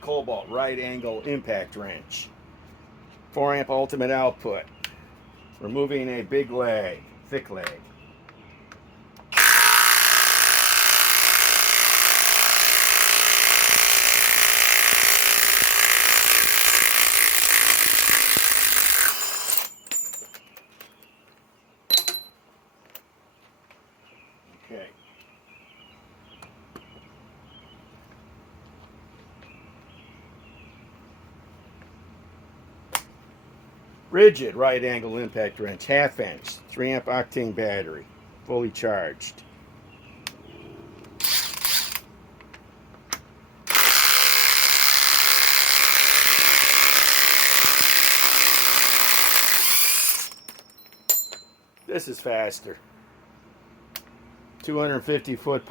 KOBALT right angle impact wrench. 4 amp ultimate output. Removing a big leg, thick leg. Okay. RIDGID right angle impact wrench, 1/2 inch, 3 amp octane battery, fully charged. This is faster. 250 foot-pounds.